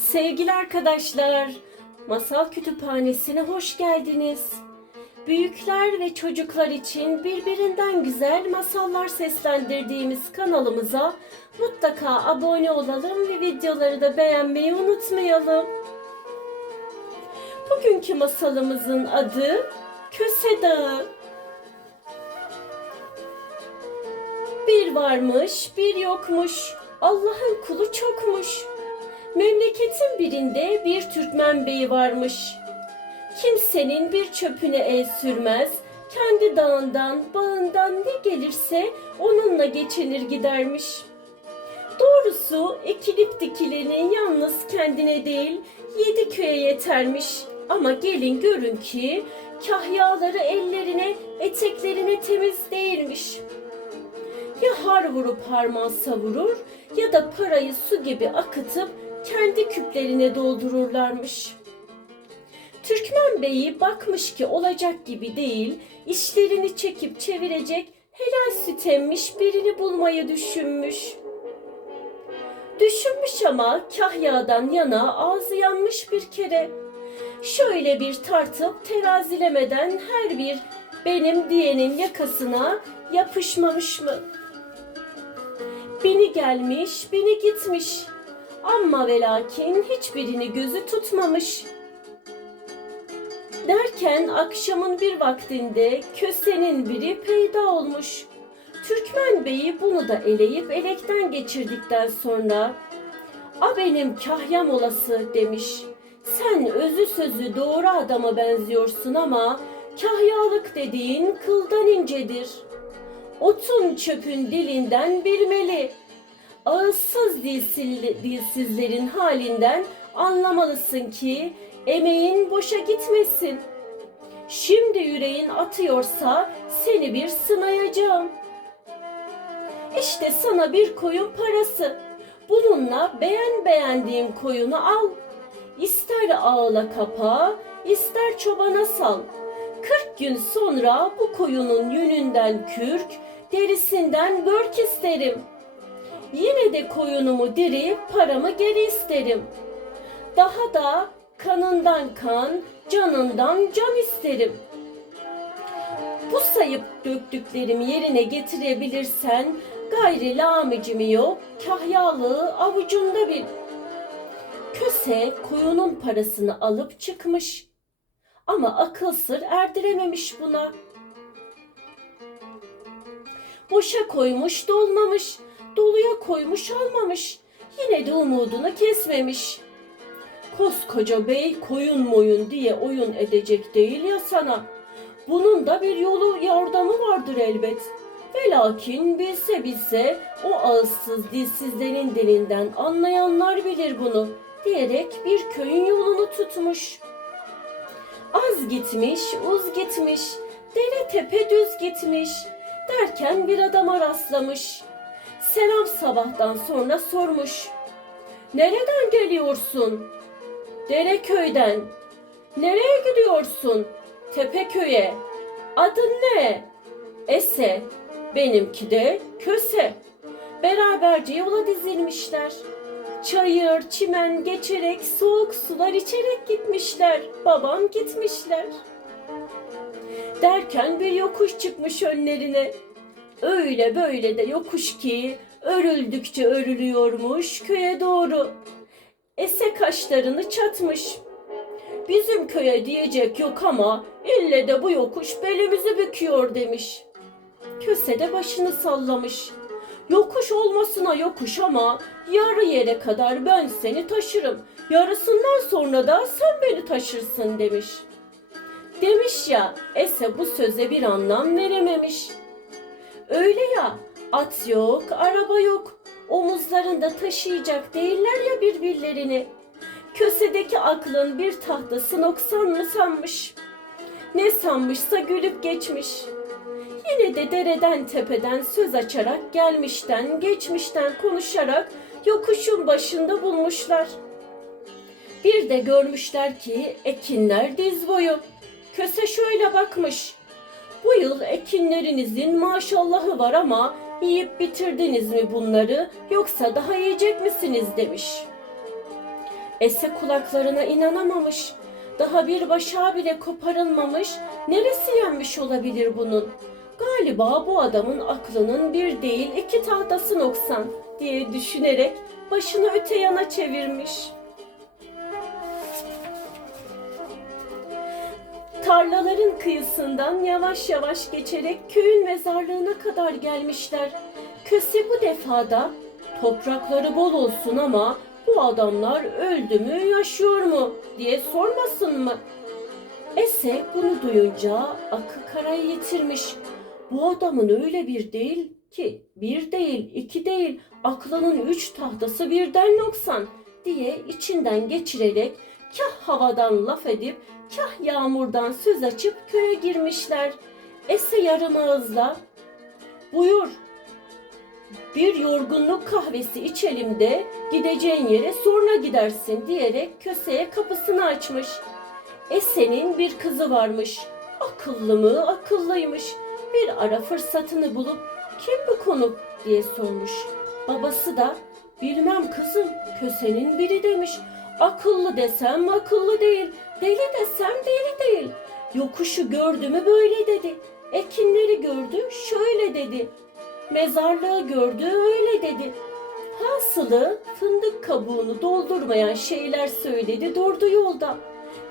Sevgili arkadaşlar, Masal Kütüphanesi'ne hoş geldiniz. Büyükler ve çocuklar için birbirinden güzel masallar seslendirdiğimiz kanalımıza mutlaka abone olalım ve videoları da beğenmeyi unutmayalım. Bugünkü masalımızın adı Köse Dağı. Bir varmış, bir yokmuş. Allah'ın kulu çokmuş. Memleketin birinde bir Türkmen beyi varmış. Kimsenin bir çöpüne el sürmez, kendi dağından, bağından ne gelirse onunla geçinir gidermiş. Doğrusu ekilip dikilenin yalnız kendine değil, yedi köye yetermiş. Ama gelin görün ki kahyaları ellerine, eteklerine temiz değilmiş. Ya har vurup harman savurur ya da parayı su gibi akıtıp kendi küplerine doldururlarmış. Türkmen Bey'i bakmış ki olacak gibi değil, işlerini çekip çevirecek helal süt emmiş birini bulmayı düşünmüş. Düşünmüş ama kahyadan yana ağzı yanmış bir kere. Şöyle bir tartıp terazilemeden her bir benim diyenin yakasına yapışmamış mı? Beni gelmiş, beni gitmiş. Ama ve lakin hiçbirini gözü tutmamış. Derken akşamın bir vaktinde kösenin biri peyda olmuş. Türkmen Bey'i bunu da eleyip elekten geçirdikten sonra A benim kahyam olası demiş. Sen özü sözü doğru adama benziyorsun ama kahyalık dediğin kıldan incedir. Otun çöpün dilinden bilmeli. Ağızsız dilsiz, dilsizlerin halinden anlamalısın ki emeğin boşa gitmesin. Şimdi yüreğin atıyorsa seni bir sınayacağım. İşte sana bir koyun parası. Bununla beğen beğendiğin koyunu al. İster ağla kapa, ister çobana sal. Kırk gün sonra bu koyunun yününden kürk, derisinden börk isterim. Yine de koyunumu diri, paramı geri isterim. Daha da kanından kan, canından can isterim. Bu sayıp döktüklerimi yerine getirebilirsen gayri lamicimi yok, kahyalığı avucumda bil. Köse koyunun parasını alıp çıkmış. Ama akıl sır erdirememiş buna. Boşa koymuş dolmamış, doluya koymuş olmamış. Yine de umudunu kesmemiş. Koskoca bey koyun moyun diye oyun edecek değil ya sana. Bunun da bir yolu yordamı vardır elbet. Ve lakin bilse bilse o ağızsız dilsizlerin dilinden anlayanlar bilir bunu diyerek bir köyün yolunu tutmuş. Az gitmiş, uz gitmiş, dere tepe düz gitmiş derken bir adama rastlamış. Selam sabahtan sonra sormuş. Nereden geliyorsun? Dereköy'den. Nereye gidiyorsun? Tepeköy'e. Adın ne? Ese. Benimki de Köse. Beraberce yola dizilmişler. Çayır, çimen geçerek, soğuk sular içerek gitmişler. Babam gitmişler. Derken bir yokuş çıkmış önlerine. Öyle böyle de yokuş ki örüldükçe örülüyormuş köye doğru. Ese kaşlarını çatmış. Bizim köye diyecek yok ama ille de bu yokuş belimizi büküyor demiş. Köse de başını sallamış. Yokuş olmasına yokuş ama yarı yere kadar ben seni taşırım. Yarısından sonra da sen beni taşırsın demiş. Demiş ya Ese bu söze bir anlam verememiş. Öyle ya at yok, araba yok. Omuzlarında taşıyacak değiller ya birbirlerini. Kösedeki aklın bir tahtası noksan mı sanmış? Ne sanmışsa gülüp geçmiş. Yine de dereden tepeden söz açarak gelmişten geçmişten konuşarak yokuşun başında bulmuşlar. Bir de görmüşler ki ekinler diz boyu. Köse şöyle bakmış. Bu yıl ekinlerinizin maşallahı var ama yiyip bitirdiniz mi bunları yoksa daha yiyecek misiniz demiş. Ese kulaklarına inanamamış. Daha bir başağı bile koparılmamış. Neresi yenmiş olabilir bunun? Galiba bu adamın aklının bir değil iki tahtası noksan diye düşünerek başını öte yana çevirmiş. Tarlaların kıyısından yavaş yavaş geçerek köyün mezarlığına kadar gelmişler. Köse bu defada toprakları bol olsun ama bu adamlar öldü mü yaşıyor mu diye sormasın mı? Ese bunu duyunca akı karayı yitirmiş. Bu adamın öyle bir değil ki bir değil iki değil aklının üç tahtası birden noksan diye içinden geçirerek kah havadan laf edip kah yağmurdan söz açıp köye girmişler. Ese yarım ağızla buyur bir yorgunluk kahvesi içelim de gideceğin yere sonra gidersin diyerek köseye kapısını açmış. Esen'in bir kızı varmış. Akıllı mı akıllıymış. Bir ara fırsatını bulup kim bu konuk diye sormuş. Babası da bilmem kızım kösenin biri demiş. Akıllı desem akıllı değil, deli desem deli değil. Yokuşu gördü mü böyle dedi. Ekinleri gördü şöyle dedi. Mezarlığı gördü öyle dedi. Hasılı fındık kabuğunu doldurmayan şeyler söyledi durdu yolda.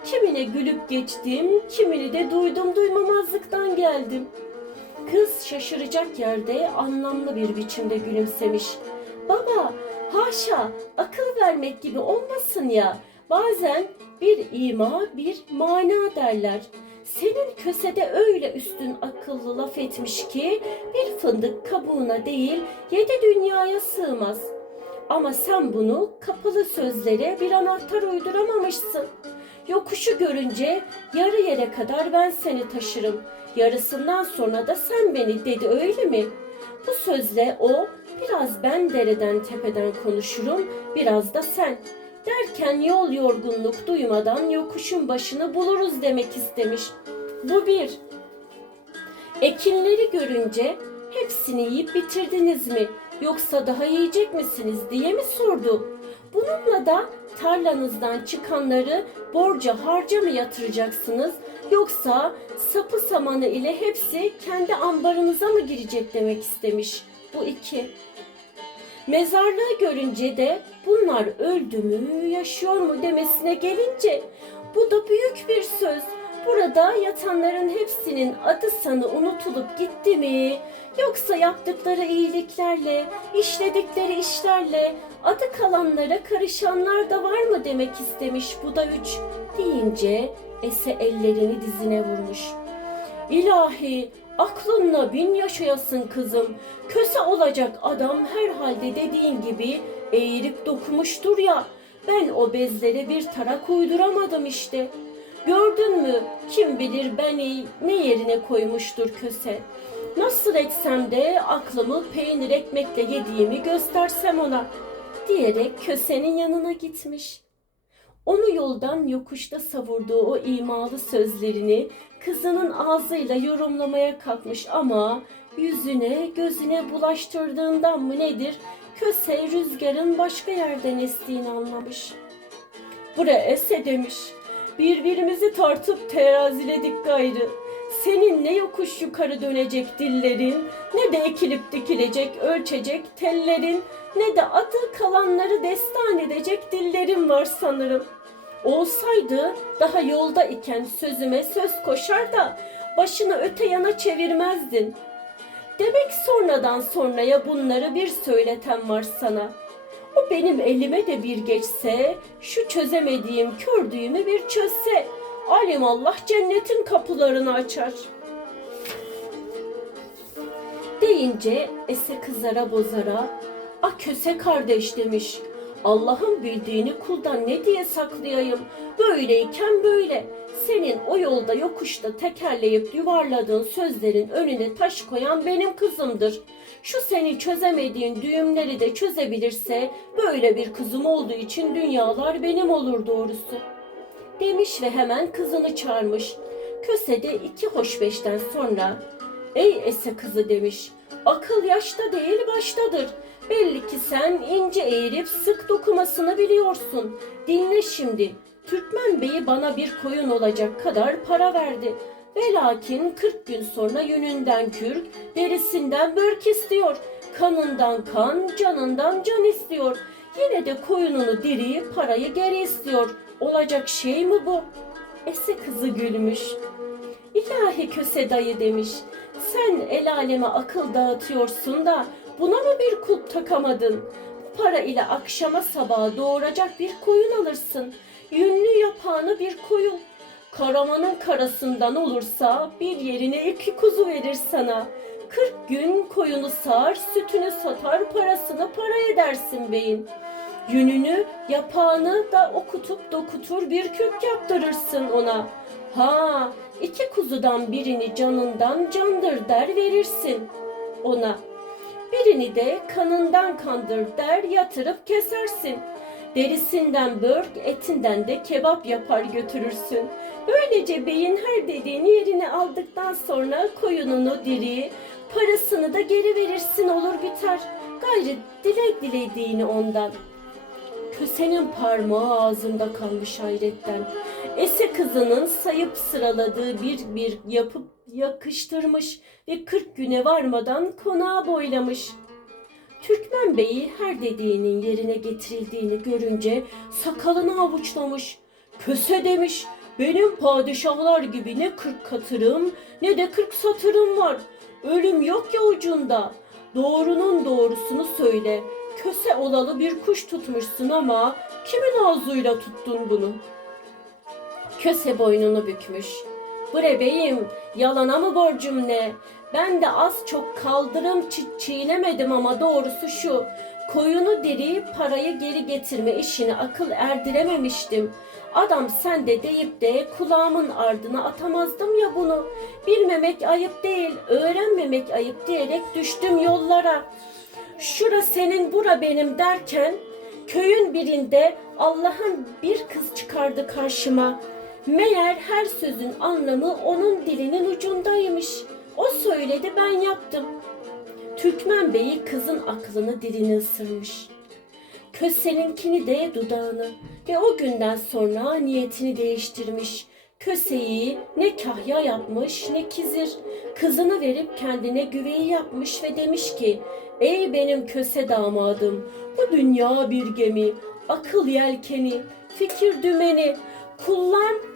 Kimine gülüp geçtim, kimini de duydum duymamazlıktan geldim. Kız şaşıracak yerde anlamlı bir biçimde gülümsemiş. Baba, haşa akıl vermek gibi olmasın ya. Bazen bir ima bir mana derler. Senin kösede öyle üstün akıllı laf etmiş ki bir fındık kabuğuna değil yedi dünyaya sığmaz. Ama sen bunu kapalı sözlere bir anahtar uyduramamışsın. Yokuşu görünce yarı yere kadar ben seni taşırım. Yarısından sonra da sen beni dedi öyle mi? Bu sözle o biraz ben dereden tepeden konuşurum, biraz da sen. Derken yol yorgunluk duymadan yokuşun başını buluruz demek istemiş. Bu bir. Ekinleri görünce hepsini yiyip bitirdiniz mi? Yoksa daha yiyecek misiniz diye mi sordu. Bununla da tarlanızdan çıkanları borca harca mı yatıracaksınız? Yoksa sapı samanı ile hepsi kendi ambarınıza mı girecek demek istemiş. Bu iki. Mezarlığı görünce de bunlar öldü mü, yaşıyor mu demesine gelince bu da büyük bir söz. Burada yatanların hepsinin adı sanı unutulup gitti mi? Yoksa yaptıkları iyiliklerle, işledikleri işlerle adı kalanlara karışanlar da var mı demek istemiş bu da üç deyince Ese ellerini dizine vurmuş. İlahi aklınla bin yaşayasın kızım. Köse olacak adam herhalde dediğin gibi eğirip dokumuştur ya. Ben o bezlere bir tarak uyduramadım işte. Gördün mü kim bilir beni ne yerine koymuştur köse. Nasıl etsem de aklımı peynir ekmekle yediğimi göstersem ona diyerek kösenin yanına gitmiş. Onu yoldan yokuşta savurduğu o imalı sözlerini kızının ağzıyla yorumlamaya kalkmış ama yüzüne gözüne bulaştırdığından mı nedir köse rüzgarın başka yerden estiğini anlamış. Buraya ese demiş. Birbirimizi tartıp teraziledik gayrı. Senin ne yokuş yukarı dönecek dillerin, ne de ekilip dikilecek ölçecek tellerin, ne de adı kalanları destan edecek dillerin var sanırım. Olsaydı daha yolda iken sözüme söz koşar da başını öte yana çevirmezdin. Demek sonradan sonraya bunları bir söyleten var sana. O benim elime de bir geçse, şu çözemediğim kör düğümü bir çözse, alim Allah cennetin kapılarını açar. Deyince ese kızara bozara, a köse kardeş demiş. Allah'ın bildiğini kuldan ne diye saklayayım? Böyleyken böyle. Senin o yolda yokuşta tekerleyip yuvarladığın sözlerin önüne taş koyan benim kızımdır. Şu senin çözemediğin düğümleri de çözebilirse böyle bir kızım olduğu için dünyalar benim olur doğrusu. Demiş ve hemen kızını çağırmış. Köse de iki hoşbeşten sonra Ey ese kızı demiş. Akıl yaşta değil baştadır. Belli ki sen ince eğirip sık dokumasını biliyorsun. Dinle şimdi. Türkmen Bey'i bana bir koyun olacak kadar para verdi. Ve lakin 40 gün sonra yününden kürk, derisinden börk istiyor. Kanından kan, canından can istiyor. Yine de koyununu diri, parayı geri istiyor. Olacak şey mi bu? Ese kızı gülmüş. İlahi köse dayı demiş. Sen el aleme akıl dağıtıyorsun da buna mı bir kulp takamadın? Bu para ile akşama sabaha doğuracak bir koyun alırsın. Yünlü yapağını bir koyun. Karamanın karasından olursa bir yerine iki kuzu verir sana. Kırk gün koyunu sağar, sütünü satar, parasını para edersin beyin. Yününü, yapağını da okutup dokutur bir kürk yaptırırsın ona. Ha, iki kuzudan birini canından candır der verirsin ona. Birini de kanından kandır der yatırıp kesersin. Derisinden börk, etinden de kebap yapar götürürsün. Böylece beyin her dediğini yerine aldıktan sonra koyununu diri, parasını da geri verirsin olur biter. Gayrı dile dilediğini ondan. Kösenin parmağı ağzında kalmış hayretten. Ese kızının sayıp sıraladığı bir bir yapıp yakıştırmış ve 40 güne varmadan konağa boylamış. Türkmen Bey'i her dediğinin yerine getirildiğini görünce sakalını avuçlamış. Köse demiş, benim padişahlar gibi ne kırk katırım ne de kırk satırım var. Ölüm yok ya ucunda. Doğrunun doğrusunu söyle. Köse olalı bir kuş tutmuşsun ama kimin ağzıyla tuttun bunu? Köse boynunu bükmüş. Bre beyim, yalana mı borcum ne? Ben de az çok kaldırım çi- çiğnemedim ama doğrusu şu. Koyunu diri parayı geri getirme işini akıl erdirememiştim. Adam sen de deyip de kulağımın ardına atamazdım ya bunu. Bilmemek ayıp değil, öğrenmemek ayıp diyerek düştüm yollara. Şura senin bura benim derken köyün birinde Allah'ın bir kız çıkardı karşıma. Meğer her sözün anlamı onun dilinin ucundaymış. O söyledi ben yaptım. Türkmen Bey'i kızın aklını dilini ısırmış. Köseninkini de dudağını ve o günden sonra niyetini değiştirmiş. Köseyi ne kahya yapmış ne kizir. Kızını verip kendine güveyi yapmış ve demiş ki Ey benim köse damadım bu dünya bir gemi akıl yelkeni fikir dümeni kullan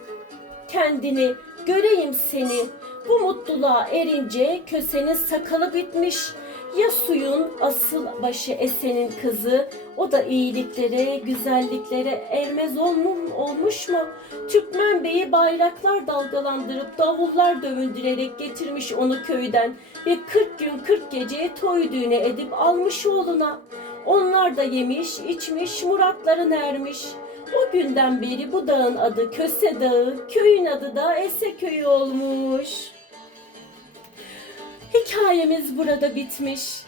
kendini göreyim seni bu mutluluğa erince kösenin sakalı bitmiş ya suyun asıl başı esenin kızı o da iyiliklere güzelliklere ermez olmuş, olmuş mu? Türkmen Bey'i bayraklar dalgalandırıp davullar dövündürerek getirmiş onu köyden ve 40 gün 40 gece toy düğüne edip almış oğluna. Onlar da yemiş, içmiş, muratların ermiş. O günden beri bu dağın adı Köse Dağı, köyün adı da Ese Köyü olmuş. Hikayemiz burada bitmiş.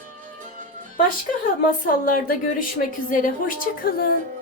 Başka masallarda görüşmek üzere. Hoşçakalın.